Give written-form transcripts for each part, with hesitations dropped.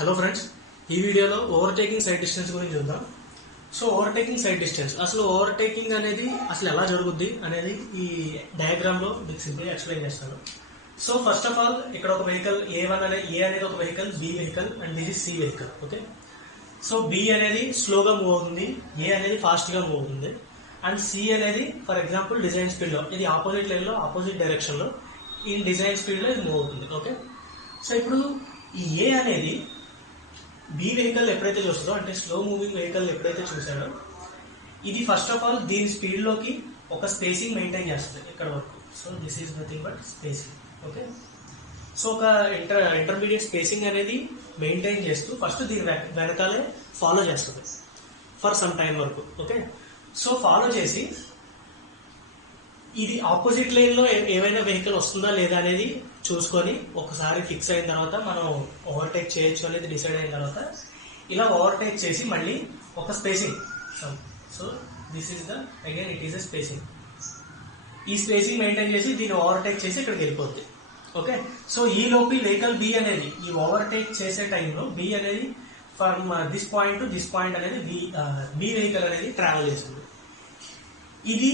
Hello friends, ఈ వీడియోలో overtaking sight distance గురించి చూద్దాం. సో ఓవర్టేకింగ్ సైడ్ డిస్టెన్స్, అసలు ఓవర్టేకింగ్ అనేది అసలు ఎలా జరుగుద్ది అనేది ఈ డయాగ్రామ్ లో మీకు సింపుల్ గా ఎక్స్ప్లెయిన్ చేస్తాను. సో ఫస్ట్ ఆఫ్ ఆల్ ఇక్కడ ఒక వెహికల్ A1 అనేది ఒక vehicle, B vehicle and this is C vehicle. Okay, so B అనేది స్లోగా మూవ్ అవుతుంది, A అనేది ఫాస్ట్ గా మూవ్ అవుతుంది అండ్ C అనేది ఫర్ ఎగ్జాంపుల్ డిజైన్ స్పీడ్ లో, ఇది ఆపోజిట్ లైన్ లో ఆపోజిట్ డైరెక్షన్ లో ఈ డిజైన్ స్పీడ్ లో ఇది మూవ్ అవుతుంది. ఓకే, సో ఇప్పుడు ఈ A అనేది B వెహికల్ ఎప్పుడైతే చూస్తుందో, అంటే స్లో మూవింగ్ వెహికల్ ఎప్పుడైతే చూసాడో, ఇది ఫస్ట్ ఆఫ్ ఆల్ దీని స్పీడ్ లోకి ఒక స్పేసింగ్ మెయింటైన్ చేస్తుంది ఇక్కడ వరకు. So this is nothing but spacing. Okay, so ఒక ఇంటర్మీడియట్ స్పేసింగ్ అనేది మెయింటైన్ చేస్తూ ఫస్ట్ దీని వెనకాలే ఫాలో చేస్తుంది ఫర్ సమ్ టైం వరకు. ఓకే, సో ఫాలో చేసి ఇది ఆపోజిట్ లైన్ లో ఏవైనా వెహికల్ వస్తుందా లేదా అనేది చూసుకొని ఒకసారి ఫిక్స్ అయిన తర్వాత మనం ఓవర్టేక్ చేయొచ్చు అనేది డిసైడ్ అయిన తర్వాత ఇలా ఓవర్టేక్ చేసి మళ్ళీ ఒక spacing. So this is the again it is a spacing. ఈ స్పేసింగ్ మెయింటైన్ చేసి దీన్ని ఓవర్టేక్ చేసి ఇక్కడికి వెళ్ళిపోద్ది. ఓకే, సో ఈ లోపు వెహికల్ B అనేది ఈ ఓవర్టేక్ చేసే టైంలో B అనేది from this point to this point అనేది B వెహికల్ అనేది ట్రావెల్ చేస్తుంది. ఇది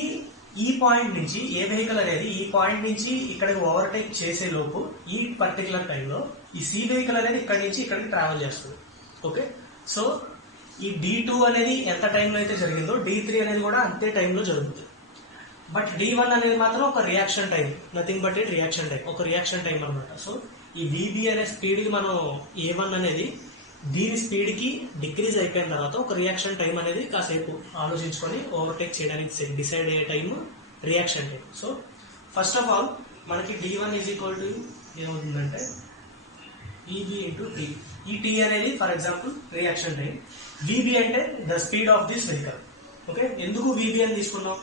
ఈ పాయింట్ నుంచి ఏ వెహికల్ అనేది ఈ పాయింట్ నుంచి ఇక్కడికి ఓవర్టేక్ చేసే లోపు ఈ పర్టికులర్ టైంలో ఈ C వెహికల్ అనేది ఇక్కడి నుంచి ఇక్కడికి ట్రావెల్ చేస్తుంది. ఓకే, సో ఈ D2 అనేది ఎంత టైంలో అయితే జరిగిందో D3 అనేది కూడా అంతే టైంలో జరుగుతుంది. బట్ D1 అనేది మాత్రం ఒక reaction time, nothing but it reaction time, ఒక రియాక్షన్ టైం అనమాట. సో ఈ VB అనే స్పీడ్ కి మనం A1 అనేది దీని స్పీడ్ కి డిక్రీజ్ అయిపోయిన తర్వాత ఒక రియాక్షన్ టైం అనేది కాసేపు ఆలోచించుకొని ఓవర్టేక్ చేయడానికి డిసైడ్ అయ్యే time reaction time. So first of all మనకి D1 ఈజ్ ఈక్వల్ టు ఏమవుతుందంటే VB ఇంటూ T. ఈ T అనేది for example reaction time, VB అంటే the speed of this vehicle. Okay, ఎందుకు VB అని తీసుకున్నాం?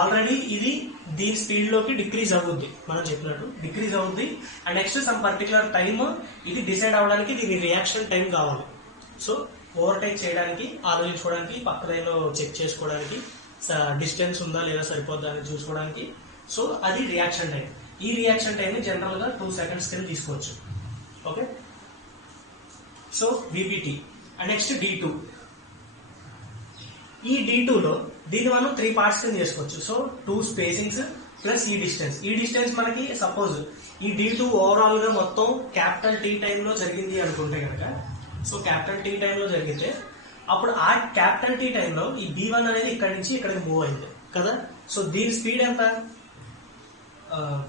ఆల్రెడీ ఇది దీని స్పీడ్ లోకి డిక్రీజ్ అవుద్ది, మనం చెప్పినట్టు డిక్రీజ్ అవుద్ది and next some particular time ఇది డిసైడ్ అవడానికి దీని రియాక్షన్ టైం కావాలి. సో ఓవర్టేక్ చేయడానికి, ఆలోచించుకోవడానికి, పక్క లైన్లో చెక్ చేసుకోవడానికి, డిస్టెన్స్ ఉందా లేదా సరిపోద్దా అని చూసుకోవడానికి. సో అది రియాక్షన్ టైం. ఈ రియాక్షన్ టైం జనరల్ గా 2 seconds కింద తీసుకోవచ్చు. Okay, so VBT and next D2. ఈ D2లో దీన్ని మనం 3 parts కింద చేసుకోవచ్చు. సో 2 spacings ప్లస్ ఈ డిస్టెన్స్. ఈ డిస్టెన్స్ మనకి సపోజ్ ఈ D2 ఓవరాల్ గా మొత్తం క్యాపిటల్ T టైంలో జరిగింది అనుకుంటే కనుక, సో క్యాపిటల్ T టైంలో జరిగితే అప్పుడు ఆ క్యాపిటల్ T టైంలో ఈ B1 అనేది ఇక్కడి నుంచి ఇక్కడికి మూవ్ అయింది కదా. సో దీని స్పీడ్ ఎంత?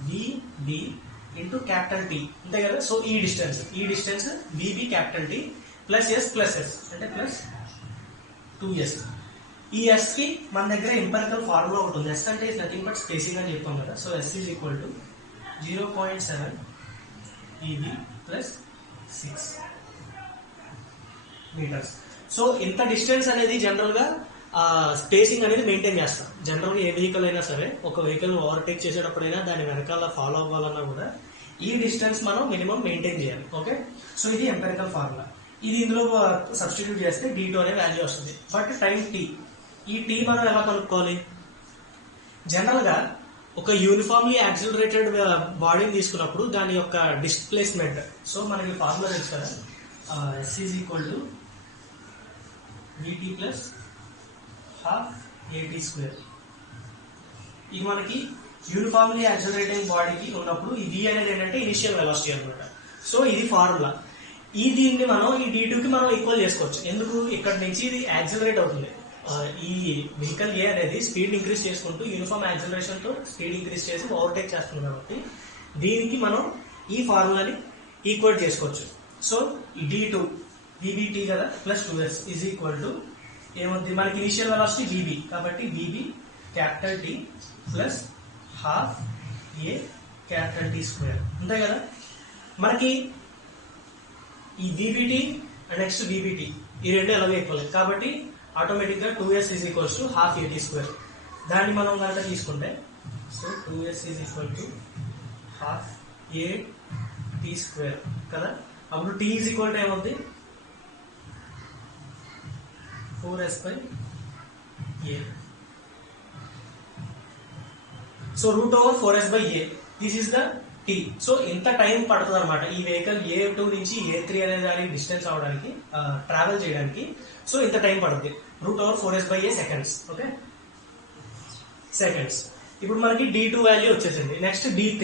VB ఇంటూ క్యాపిటల్ T అంతే కదా. సో ఈ distance VB capital T plus S అంటే ప్లస్ 2S. ఈ S కి మన దగ్గర ఎంపెరికల్ ఫార్ములా ఒకటి ఉంది. S అంటే నథింగ్ బట్ స్పేసింగ్ అని చెప్పాం కదా. So S is equal to 0.7 VB plus 6 metres. So ఇంత డిస్టెన్స్ అనేది జనరల్ గా స్పేసింగ్ అనేది మెయింటైన్ చేస్తాం. జనరల్ గా ఏ వెహికల్ అయినా సరే, ఒక వెహికల్ ఓవర్టేక్ చేసేటప్పుడైనా దాని వెనకాల ఫాలో అవ్వాలన్నా కూడా ఈ డిస్టెన్స్ మనం మినిమం మెయింటైన్ చేయాలి. ఓకే, సో ఇది ఎంపెరికల్ ఫార్ములా. ఇది ఇందులో సబ్స్టిట్యూట్ చేస్తే D2 అనే వాల్యూ వస్తుంది. బట్ టైం T, ఈ T మనం ఎలా కనుక్కోవాలి? జనరల్ గా ఒక యూనిఫామ్లీ యాక్సిలరేటెడ్ బాడీని తీసుకున్నప్పుడు దాని యొక్క డిస్ప్లేస్మెంట్, సో మనకి ఫార్ములా తెలుసు కదా, S is equal to VT plus ½ AT square. ఇది మనకి యూనిఫామ్లీ యాక్సిలరేటింగ్ బాడీకి ఉన్నప్పుడు ఈ V అనేది ఏంటంటే ఇనిషియల్ వెలాసిటీ అనమాట. సో ఇది ఫార్ములా. ఈ దీన్ని మనం ఈ D2 కి మనం ఈక్వల్ చేసుకోవచ్చు. ఎందుకు? ఇక్కడ నుంచి ఇది యాక్సిలరేట్ అవుతుంది. ఈ వెహికల్ A అనేది స్పీడ్ ఇంక్రీజ్ చేసుకుంటూ యూనిఫామ్ యాక్సిలరేషన్ తో స్పీడ్ ఇంక్రీజ్ చేసి ఓవర్టేక్ చేస్తుంది కాబట్టి దీనికి మనం ఈ ఫార్ములాని ఈక్వల్ చేసుకోవచ్చు. సో ఈ D2 VBT కదా plus 2S is equal to ఏమవుతుంది? మనకి ఇనిషియల్ వెలాసిటీ VB కాబట్టి VB capital T plus ½ A capital T square అంతే కదా. మనకి ఈ VBT అండ్ నెక్స్ట్ VBT ఈ రెండు ఎలాగో ఈక్వల్ కాబట్టి ఆటోమేటిక్ గా 2S is equals to ½ AT square. దాన్ని మనం కనుక తీసుకుంటే so 2S is equal to ½ AT square కదా. అప్పుడు T ఈజ్ ఈక్వల్ టు ఏమవుతుంది? 4S/A. So √4S/A. This is the T. So ఇంత టైం పడుతుంది అనమాట ఈ వెహికల్ A2 నుంచి A3 అనే దానికి డిస్టెన్స్ అవడానికి, ట్రావెల్ చేయడానికి. సో ఇంత టైం పడుతుంది. √4s/a seconds. Okay, seconds. ఇప్పుడు మనకి D2 వాల్యూ వచ్చేసింది. Next D3.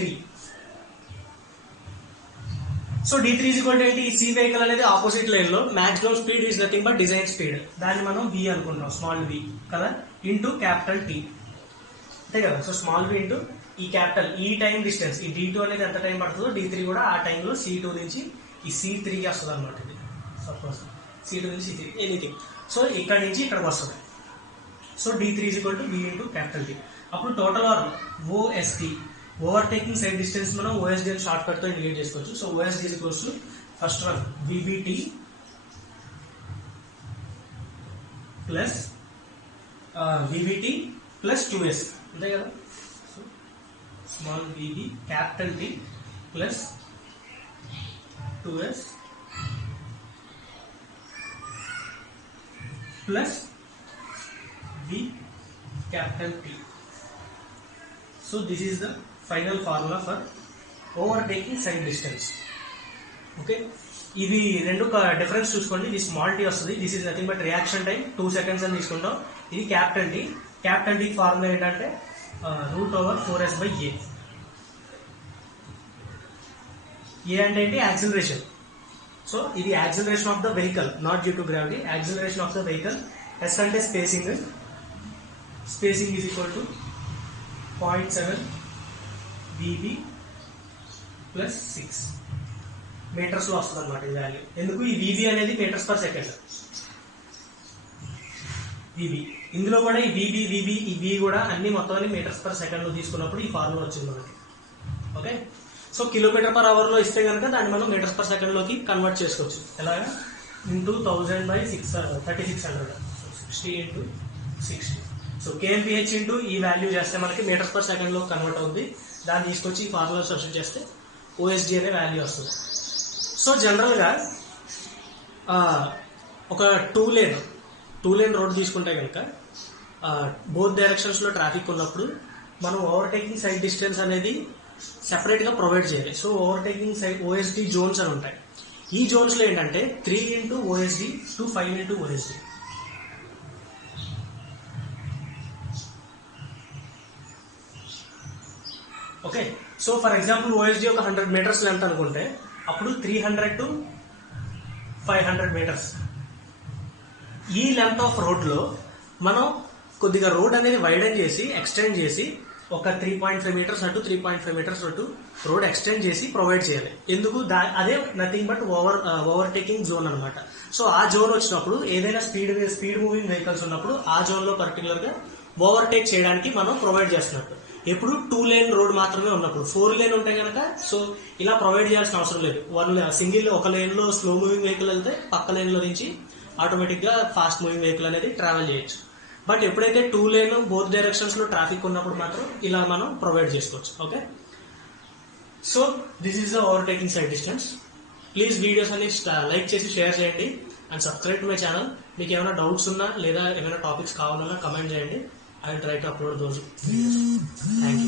So D3 is equal to ఏంటి? సి వెహికల్ అనేది ఆపోజిట్ లైన్ లో maximum speed is nothing but design speed. దాన్ని మనం V అనుకుంటాం, స్మాల్ v కదా, ఇంటూ క్యాపిటల్ T, అంతే కదా. సో స్మాల్ v ఇంటూ ఈ క్యాపిటల్, ఈ టైం డిస్టెన్స్, ఈ D2 అనేది ఎంత టైం పడుతుందో D3 కూడా ఆ టైంలో C2 నుంచి ఈ C3 వస్తుంది అనమాట. ఇది సపోజ్ C2 నుంచి C3 ఎనీథింగ్. సో ఇక్కడ నుంచి ఇక్కడికి వస్తుంది. So D3 is equal to V into capital T. అప్పుడు total or OST, overtaking sight distance మనం OSD అని షార్ట్ కట్ తో ఇండికేట్ చేసుకోవచ్చు. So OSD is equals to first one VBT plus VBT plus 2S, అంతే కదా. So small VB capital T plus 2S plus V capital T. So this is the final formula for overtaking side distance. Okay, ఇవి రెండు difference చూసుకోండి. ఇది small T వస్తుంది. This is nothing but reaction time 2 seconds అని తీసుకుంటాం. ఇది capital T. Capital T formula ఏంటంటే √4s/a. A అంటే ఏంటి? యాక్సిలరేషన్. సో ఇది acceleration of the vehicle, not due to gravity. Acceleration of the vehicle. S అంటే spacing. Spacing is equal to 0.7 VB plus 6 metres లో వస్తుంది అనమాట ఈ వాల్యూ. ఎందుకు? ఈ VB అనేది మీటర్స్ పర్ సెకండ్. VB ఇందులో కూడా ఈ VB ఈ V కూడా అన్ని మొత్తం మీటర్స్ పర్ సెకండ్ లో తీసుకున్నప్పుడు ఈ ఫార్ములా వచ్చింది మనకి. Okay, so kilometre per hour లో ఇస్తే కనుక దాన్ని మనం మీటర్స్ పర్ సెకండ్ లోకి కన్వర్ట్ చేసుకోవచ్చు. ఎలాగా? Into 1000/3600, 60 into 60. So kmph into ఈ వాల్యూ చేస్తే మనకి మీటర్స్ పర్ సెకండ్ లో కన్వర్ట్ అవుతుంది. దాన్ని తీసుకొచ్చి ఈ ఫార్ములా సబ్స్టిట్యూట్ చేస్తే OSD అనే వాల్యూ వస్తుంది. సో జనరల్ గా ఒక టూ లేన్ రోడ్ తీసుకుంటే కనుక బోత్ డైరెక్షన్స్ లో ట్రాఫిక్ ఉన్నప్పుడు మనం ఓవర్టేకింగ్ సైడ్ డిస్టెన్స్ అనేది సెపరేట్ గా ప్రొవైడ్ చేయాలి. So overtaking sight OSD zones అని ఉంటాయి. ఈ జోన్స్ లో ఏంటంటే 3 into OSD to 5 into OSD. Okay, so for example OSD ఒక 100 మీటర్స్ లెంత్ అనుకుంటే అప్పుడు 300 to 500 మీటర్స్. ఈ లెంత్ ఆఫ్ రోడ్ లో మనం కొద్దిగా రోడ్ అనేది వైడెన్ చేసి ఎక్స్టెండ్ చేసి ఒక 3.5 మీటర్స్ అటు 3.5 మీటర్స్ అటు రోడ్ ఎక్స్టెండ్ చేసి ప్రొవైడ్ చేయాలి. ఎందుకు? అదే నథింగ్ బట్ ఓవర్టేకింగ్ జోన్ అనమాట. సో ఆ జోన్ వచ్చినప్పుడు ఏదైనా స్పీడ్ మూవింగ్ వెహికల్స్ ఉన్నప్పుడు ఆ జోన్ లో పర్టికులర్ గా ఓవర్టేక్ చేయడానికి మనం ప్రొవైడ్ చేస్తున్నట్టు. ఎప్పుడు 2 లేన్ రోడ్ మాత్రమే ఉన్నప్పుడు. 4 లేన్ ఉంటే కనుక సో ఇలా ప్రొవైడ్ చేయాల్సిన అవసరం లేదు. సింగిల్ ఒక లేన్ లో స్లో మూవింగ్ వెహికల్ వెళ్తే పక్క లేన్ లో నుంచి ఆటోమేటిక్ గా ఫాస్ట్ మూవింగ్ వెహికల్ అనేది ట్రావెల్ చేయొచ్చు. బట్ ఎప్పుడైతే 2 లేన్ బోత్ డైరెక్షన్స్ లో ట్రాఫిక్ ఉన్నప్పుడు మాత్రం ఇలా మనం ప్రొవైడ్ చేసుకోవచ్చు. Okay, so this is the overtaking sight distance. Please videos అన్ని లైక్ చేసి షేర్ చేయండి and subscribe to my channel. మీకు ఏమైనా డౌట్స్ ఉన్నా లేదా ఏమైనా టాపిక్స్ కావాలన్నా కమెంట్ చేయండి. I will try to upload those videos. Thank you.